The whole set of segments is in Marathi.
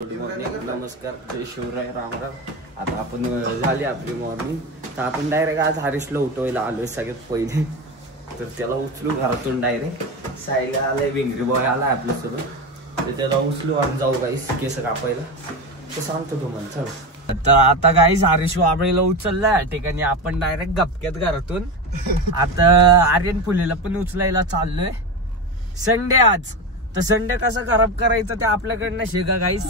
गुड मॉर्निंग, नमस्कार, जय शिवराय, रामराम. आता आपण झाली आपली मॉर्निंग, तर आपण डायरेक्ट आज हरीशला उठवायला आलोय सगळ्यात पहिले. तर त्याला उचलू घरातून डायरेक्ट. साईला आलाय, विंगरी बॉय आलाय आपल्यासोबत, तर त्याला उचलू आणि जाऊ गाईस केस कापायला. तर सांगतो तुम्हाला चल. तर आता गाईस हरीश वाबळीला उचललाय या ठिकाणी, आपण डायरेक्ट गपक्यात घरातून. आता आर्यन फुलेला पण उचलायला चाललोय. संडे आज, तर संडे कसं खराब करायचं ते आपल्याकडनं शिका गाईस.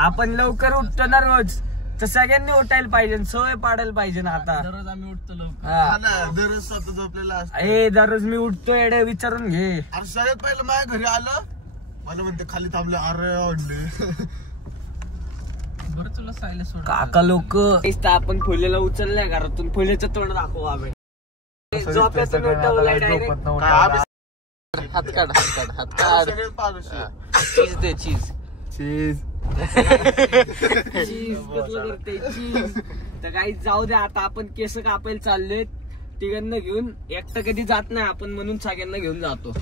आपण लवकर उठतो ना रोज, तर सगळ्यांनी उठायला पाहिजे, सवय पाडायला पाहिजे ना. आता दररोज आम्ही उठतो लवकर. दररोज स्वतः झोपलेला दररोज मी उठतो एडे, विचारून घे. अरे सगळ्यात पहिलं माझ्या घरी आलं, मला म्हणते खाली थांबले, अरे आवडले. बरं तुला सायला सोड. काका लोक आपण फुलेला उचललाय घरातून. फुलेचं तोंड दाखवू आम्ही. झोपेतून उठवलंय direct. हात काढ हात काढ हात काढ. सगळ्यात पारुशी चीज दे चीज. चीज चीज कसलं करते चीज. तर काही जाऊ दे, आता आपण केस कापायला चाललोय तिघांना घेऊन. एकटं कधी जात नाही आपण, म्हणून सगळ्यांना घेऊन जातो.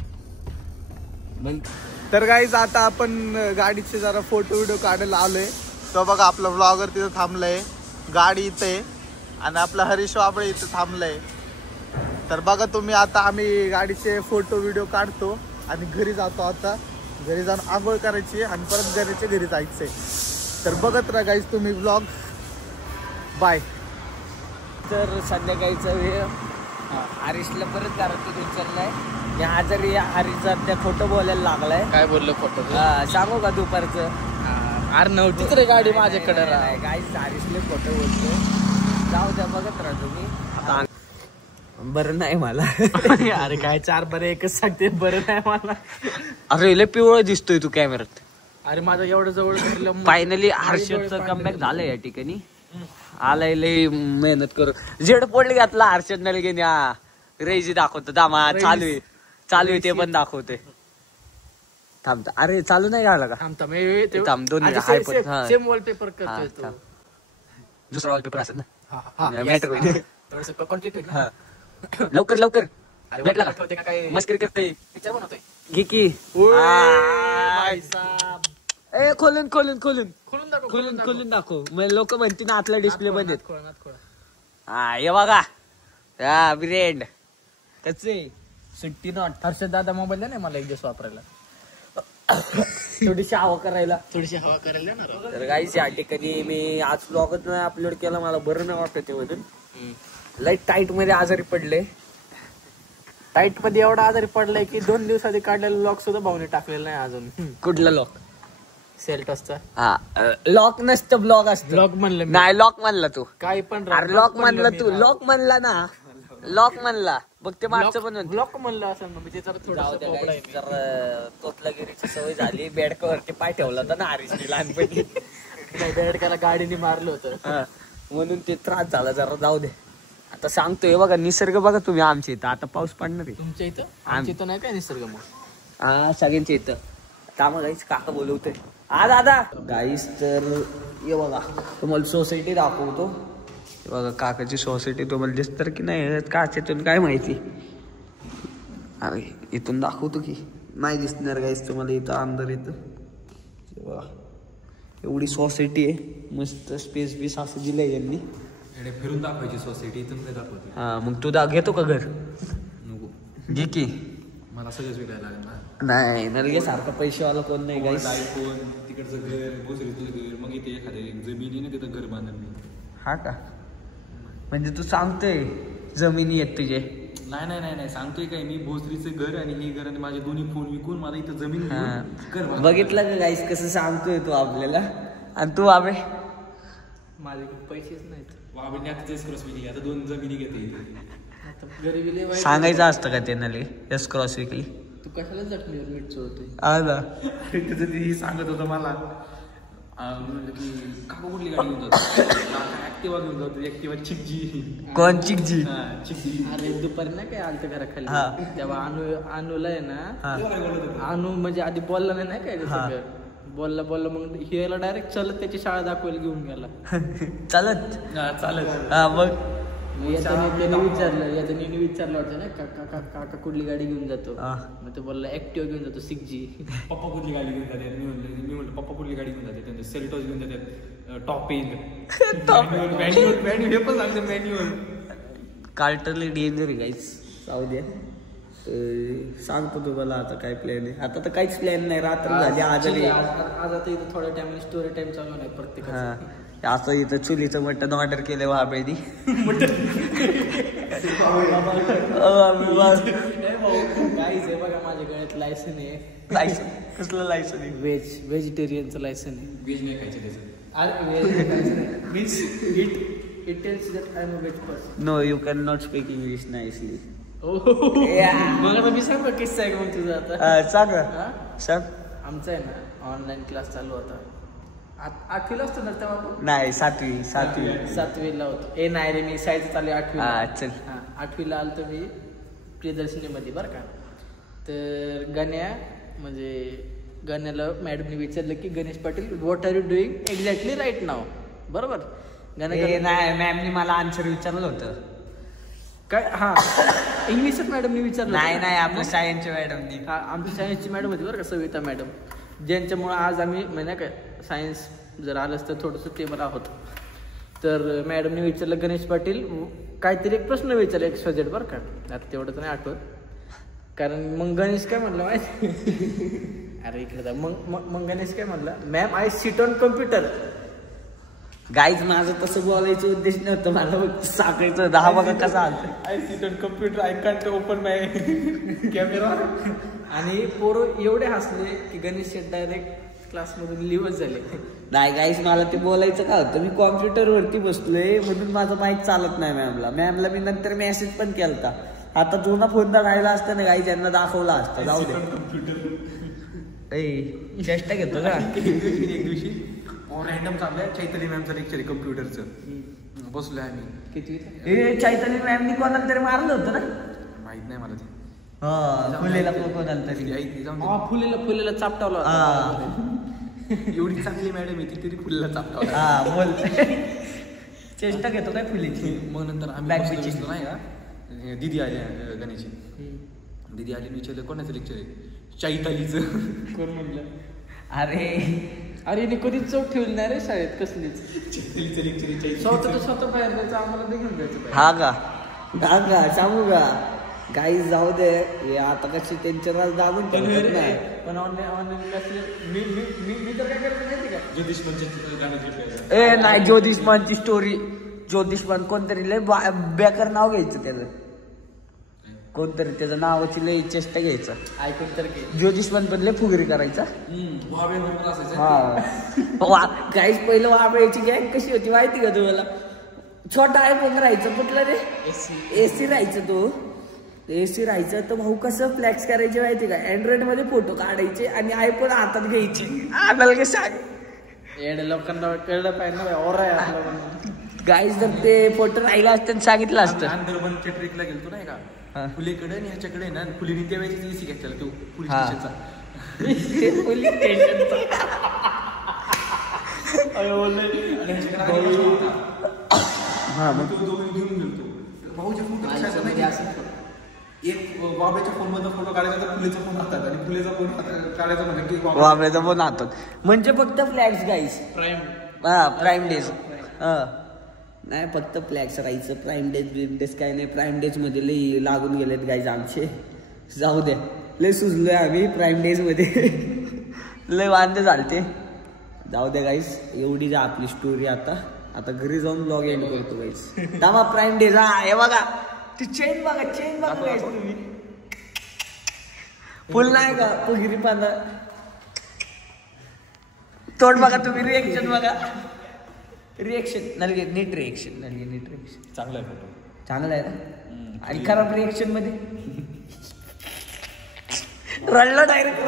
तर गाईज आता आपण गाडीचे जरा फोटो व्हिडिओ काढायला आलोय. तो बघा आपला ब्लॉगर तिथं थांबलाय, गाडी इथे, आणि आपला हरीश वाबळे इथे थांबलाय. तर बघा तुम्ही, आता आम्ही गाडीचे फोटो व्हिडिओ काढतो आणि घरी जातो. आता घरी जाऊन आंघोळ करायची आणि परत घराच्या घरी जायचंय. तर बघत राहा गाईज तुम्ही ब्लॉग. बाय. तर संध्याकाळीचा वेळ, हरीशला परत घरातून उचललाय. या आजारी हरीशचा त्या खोटं बोलायला लागलाय. काय बोललो फोटो? सांगू का दुपारचं? अरे नव्हतीच रे गाडी माझ्याकडे. गाईज हरीशला खोटं बोलतो. जाऊ द्या, बघत राहा तुम्ही. बरं नाही मला. अरे काय चार बरं एकच सांगते, बरं नाही मला. अरे लय पिवळा दिसतोय तू कॅमेऱ्यात. अरे माझं एवढं जवळ धरलं. फायनली हर्षदचं कमबॅक झालं या ठिकाणी. आलाय लय मेहनत करू. जेड पडले घातला हर्षद नलगेने. रेजी दाखवतो दामा. चालू आहे ते पण दाखवते. थांबता. अरे चालू नाही झाला का? थांब दोन सेम वॉलपेपर करतोय तो. दुसरा वॉलपेपर असेल ना. लवकर लवकर मस्करी करते. घे की. ए खोलून खोलून खोलून खोलून खोलून दाखव. मग लोक म्हणतील ना आतला डिस्प्ले मध्ये. हा हे बघा, हा ब्रेंड कसे सुट्टी नॉट. हर्षद दादा मोबाईल द्या ना मला एक दिवस वापरायला. थोडीशी हवा करायला. ना. तर गाईस या ठिकाणी मी आज ब्लॉगच नाही अपलोड केला. मला बरं नाही वाटत म्हणून. लाईट टाईट मध्ये आजारी पडले. टाईट मध्ये एवढा आजारी पडलाय की 2 दिवसाआधी काढलेला लॉक सुद्धा भाऊने टाकलेला नाही अजून. कुठला लॉक? सेल्टॉसचा. हा लॉक नसतं, ब्लॉक असतं. लॉक म्हणलं नाही, लॉक म्हणला तू. काही पण लॉक म्हणला तू. लॉक म्हणला ना, लॉक म्हणला. बघ ते मागचं पण ब्लॉक म्हणलं असं ना, म्हणजे तोतलागिरीची सवय झाली. बेडकावरती पाय ठेवला होता ना हरीशने लहानपणी. बेडकाला गाडीने मारलं होतं म्हणून ते त्रास झाला जरा. जाऊ दे, आता सांगतोय. बघा निसर्ग बघा तुम्ही. आमच्या इथं आता पाऊस पडणार आहे. तुमच्या इथं? आमच्या इथं नाही काय निसर्ग मग? हा सगळ्यांच्या इथं. आता गाईस काका बोलवतोय. दादा गाईस. तर ये बघा तुम्हाला सोसायटी दाखवतो. बघा काकाची सोसायटी तुम्हाला दिसतर की नाही काचेतून काय माहिती. अरे इथून दाखवतो की नाही दिसणार गाईस तुम्हाला. इथं अंदर येतं बघा. एवढी सोसायटी आहे, मस्त स्पेस बीस असं दिलंय यांनी. फिरून दाखवायची सोसायटी, इथून काय दाखवते. हा मग तू घेतो का घर? घे की. मला सगळंच विकायला लागेल ना. नाही नलगे सारखं पैसेवाला कोण नाही गाईस. आयफोन, तिकडचं घर, भोसरीचं घर, मग इथे एखाद्या जमिनी ना तिथं घर बांधलं. हा का? म्हणजे तू सांगतोय जमिनी आहेत तुझे? नाही नाही नाही नाही, सांगतोय काय मी, भोसरीचं घर आणि हे घर आणि माझे दोन्ही फोन विकून मला इथं जमीन घेऊन बघितलं का गाईस कसं सांगतोय तू आपल्याला. आणि तू बाबे माझ्याकडे पैसेच नाहीत. वाबीने आता तेच क्रॉस विकली, आता 2 जमिनी घेते. गरीबी सांगायचं असतं का त्यांना एस क्रॉस विकली. तू कशाला जखमीवर मीठ चोळतोय? त्याचं ते सांगत होतं मला. म्हणलं की काका कुठली गाडी घेऊन जातो? ऍक्टिवा घेऊन जातो. ऍक्टिवा चिकजी. कोण चिकजी? चिकजी. अरे दुपारी नाही काय आलतं घराखाली, तेव्हा अनुला आहे ना. अनु म्हणजे आधी बोलला नाही काय सगळं. बोलला मग हिला डायरेक्ट चालत त्याची शाळा दाखवायला घेऊन गेला. चालत चालत. हा मग त्याने विचारलं वाटतं ना काका कुठली गाडी घेऊन जातो, मग ते बोलला ऍक्टिव्हा घेऊन जातो 6G. पप्पा कुठली गाडी घेऊन जाते, मी म्हणलं पप्पा कुठली गाडी घेऊन जाते, सेल्टॉस घेऊन जातात, टॉपिंग मॅन्युअल हे पण सांगते मॅन्युअल. कार्टरली डेंजर गाईस. जाऊ द्या, सांगतो तुम्हाला आता काय प्लॅन आहे. आता तर काहीच प्लॅन नाही, रात्र झाली आज आता इथं थोड्या टाइम स्टोरी टाइम चालू नाही प्रत्येकाचा. असं इथं चुलीचं मटण ऑर्डर केलं वाबळी. बघा माझ्या गळ्यात लायसन आहे. लायसन कसलं लायसन आहे? व्हेजिटेरियनचं लायसन आहे. व्हेज नाही खायचं त्याचं. It tells that I'm a veg person. No, you cannot speak English nicely. मग आता मी सांग किस्सा आहे मग तुझा आता. सांग. आमचा आहे ना ऑनलाईन क्लास चालू होता. 8वीला असतो ना तेव्हा? नाही 7वीला होतो. नाही रे, मी सायन्स चालू 8वीला. चल. 8वीला आलो मी प्रियदर्शनीमध्ये बरं का. तर गण्याला मॅडमने विचारलं की Ganesh Patil what are you doing exactly right नाव. बरोबर. नाही मॅमनी मला आन्सर विचारलं होतं काय. इंग्लिशात मॅडमने विचारलं. नाही आपल्या सायन्सच्या मॅडमनी. आमची सायन्सची मॅडम होती बरं का, सविता मॅडम, ज्यांच्यामुळं आज आम्ही म्हणजे काय सायन्स जर आलं असतं थोडंसं टेबल आहोत. तर मॅडमने विचारलं गणेश पाटील काहीतरी एक प्रश्न विचारला एक सब्जेक्ट बरं का. आता तेवढं तर नाही आठवत, कारण मग गणेश काय म्हटलं माहिती. अरे इकडे मग गणेश काय म्हटलं, ma'am I sit on computer. Guys माझं तसं बोलायचं उद्देश नव्हतं, मला सांगायचं 10 बघा कसा आलं. I sit on computer, I can't open my camera. आणि पोरं एवढे हसले की गणेश डायरेक्ट क्लासमधून लिव्हच झाले. नाही गाईज मला ते बोलायचं का होतं, मी कॉम्प्युटर वरती बसलोय म्हणून माझं माईक चालत नाही. मॅमला मी नंतर मेसेज पण केलता. आता जुना फोन तर राहिला असता ना गाईज, यांना दाखवला असता. जाऊ दे, चेष्टा घेतो का. एक दिवशी रॅन्डम चाललंय चैतन्य मॅमचं लेक्चर आहे कम्प्युटरचं, बसलोय आम्ही. किती चैतन्य मॅमनी कोणाला तरी मारलं होतं ना, माहित नाही मला ते. फुलेला कोणाला तरी फुलेला चापटावला. एवढी चांगली मॅडम आहे ती तरी फुलेला चापटावला. बोल. चेष्टा घेतो काय फुलेची. मग नंतर आम्ही बसलो नाही का, दिदी आली गणेशची. दिदी आली विचारलं कोणाचं लेक्चर आहे, चैतालीचं. कोण म्हणलं. अरे कधीच चौक ठेवली नाही रे शाळेत कसलीच. स्वतः बाहेर जायचं, आम्हाला घेऊन जायचं. हा का सांगू का गाईज. जाऊ दे आता कशी टेन्शन दाबून नाही. पण ऑनलाईन मी तर काय करत माहिती का, नाही ज्योतिषमानची स्टोरी. ज्योतिषमान कोणतरी लय बेकार नाव घ्यायचं त्याचं, कोणतरी त्याचं नावाची लय चेष्टा घ्यायचं. ऐकून तर ज्योतिषमान पण लय फुगरी करायचा. काहीच पहिलं वाबळ्याची गॅंग कशी होती माहिती का तुम्हाला. छोटा आयफोन राहायचं कुठलं रे, एसी राहायचं. तो एसी राहायचं तर भाऊ कसं फ्लॅक्स करायचे माहिती का, अँड्रॉइड मध्ये फोटो काढायचे आणि आयफोन हातात घ्यायचे. आम्हाला सांग येडे लोकांना कळलं पाहिजे ना ओर आहे गाईज. जर ते फोटो राहिला असतं सांगितलं असतं. आंदरबनच्या ट्रिकला गेलतो नाही का, फुलेकडे आणि ह्याच्याकडे ना, फुलीने त्या वेळेस एसी घेतलेला तो पोलीस स्टेशनचा. एक बाबऱ्याच्या फोन मध्ये फोटो काढायचा तर फुलेचा फोन हातात आणि फुलेचा फोन काढायचा म्हणजे बाबऱ्याचा फोन हातात. म्हणजे फक्त फ्लॅग्स गाईज. प्राईम डेज नाही, फक्त फ्लॅग्स राहायचं. प्राईम डेज काय नाही. प्राईम डेज मध्ये लय लागून गेलेत गाईज आमचे. जाऊ द्या, लय सुचलोय आम्ही प्राईम डेज मध्ये. लय वांदे झालते. जाऊ द्या गाईज, एवढी जा आपली स्टोरी. आता घरी जाऊन ब्लॉग एंड करतो गाईज. दामा प्राईम डेज. हे बघा ती चेन बघा, चेन बघा गाईज तुम्ही. फुल नाही का पुगिरी पाना तोड बघा तुम्ही. रिएक्शन बघा, रिएक्शन नलगे नीट रिएक्शन, नलगे नीट रिएक्शन. चांगला आहे फोटो, चांगला आहे ना. आणि खराब रिएक्शन मध्ये रडलं डायरेक्ट,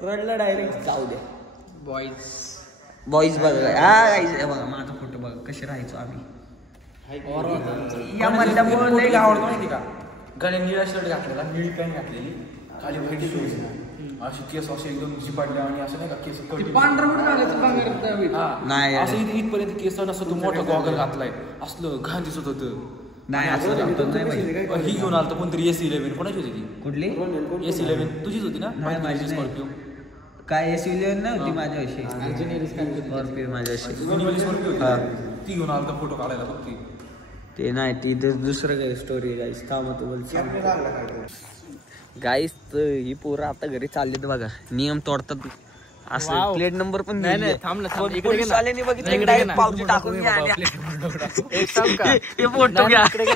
रडलं डायरेक्ट. जाऊ द्या बॉईज बघा. बघा माझा फोटो बघा कसे राहायचो आम्ही. या म्हणल्यामुळे लय आवडतो माहिती का. गणे निळा शर्ट घातलेला, निळी पॅन्ट घातलेली, खाली व्हाईट शूज, अशी केस असे एकदम झिपाडले आणि असं नाही का केस नाही असं इथपर्यंत केस नसतं, तो मोठा गॉगल घातलाय, असलं घाण दिसत होतं. नाही असं नव्हतं, नाही माहिती. ही घेऊन आलं कोणतरी S11 कोणाची होती ती? कुठली S11 तुझीच होती ना? नाही, माझी नाही. स्कॉर्पिओ काय S11 नव्हती माझ्याशी, स्कॉर्पिओ माझ्याशी. स्कॉर्पिओ ती घेऊन आलं फोटो काढायला बघ ती. ते नाही, ती दुसरं काही स्टोरी गाईस. थांबा तुम्हाला गाईस. ही पोरं आता घरी चाललेत बघा, नियम तोडतात असं. प्लेट नंबर पण नाही थांब ना, पोलीस वाल्यांनी बघितलं डायरेक्ट पावती टाकून घ्या.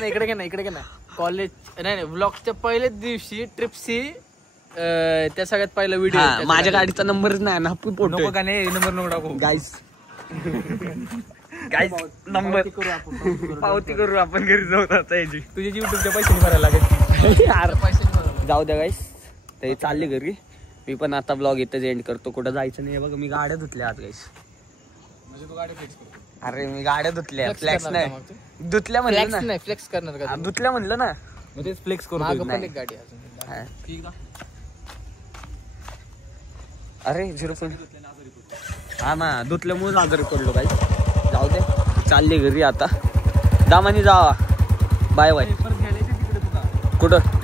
इकडे घे ना. कॉलेज नाही ब्लॉगच्या पहिल्याच दिवशी ट्रिपची त्या सगळ्यात पहिला व्हिडिओ. माझ्या गाडीचा नंबरच नाही ना, फोटो नंबर नको टाकू गाईस. गाईस नंबर पावती करू आपण घरी जाऊ आता याची. तुझे युट्यूबच्या पैसे भरायला लागेल. जाऊ द्या गाईस. ते चालले घरी. मी पण आता ब्लॉग इथंच एंड करतो. कुठं जायचं नाही. बघा मी गाड्या धुतल्या आज गाईस. म्हणजे तू गाडी फिक्स करतो. अरे मी गाड्या धुतल्या. फ्लेक्स नाही धुतल्या म्हणलं ना. नाही फ्लेक्स करणार का? धुतल्या म्हणलं ना. मग तेच फ्लेक्स करू. मागं पण एक गाडी अजून. हा. ठीक ना. अरे 0 हा ना, धुतल्यामुळे आजारी पडलो गाईस. जाऊ दे, चालले घरी आता. दामानी जावा. Bye bye. परत घ्यायला येते तिकडे तुला. कुठं?